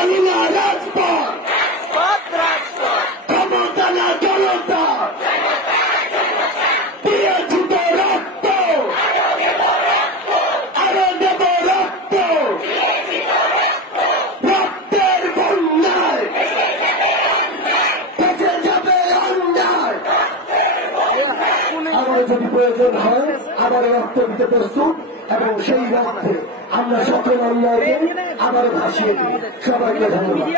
চালু না রাজপথ, ক্ষমতা না জনতা, দিয়েছি তো রক্ত, আরো দেব রক্ত, রক্তের বন্যায় বেঁচে যাবে অন্যায়। আমার যদি প্রয়োজন হয় আবার রক্ত দিতে প্রস্তুত, এবং সেই রক্তে আমরা সকল অন্যায়কে আবার ভাসিয়ে দিই। সবাইকে ধন্যবাদ।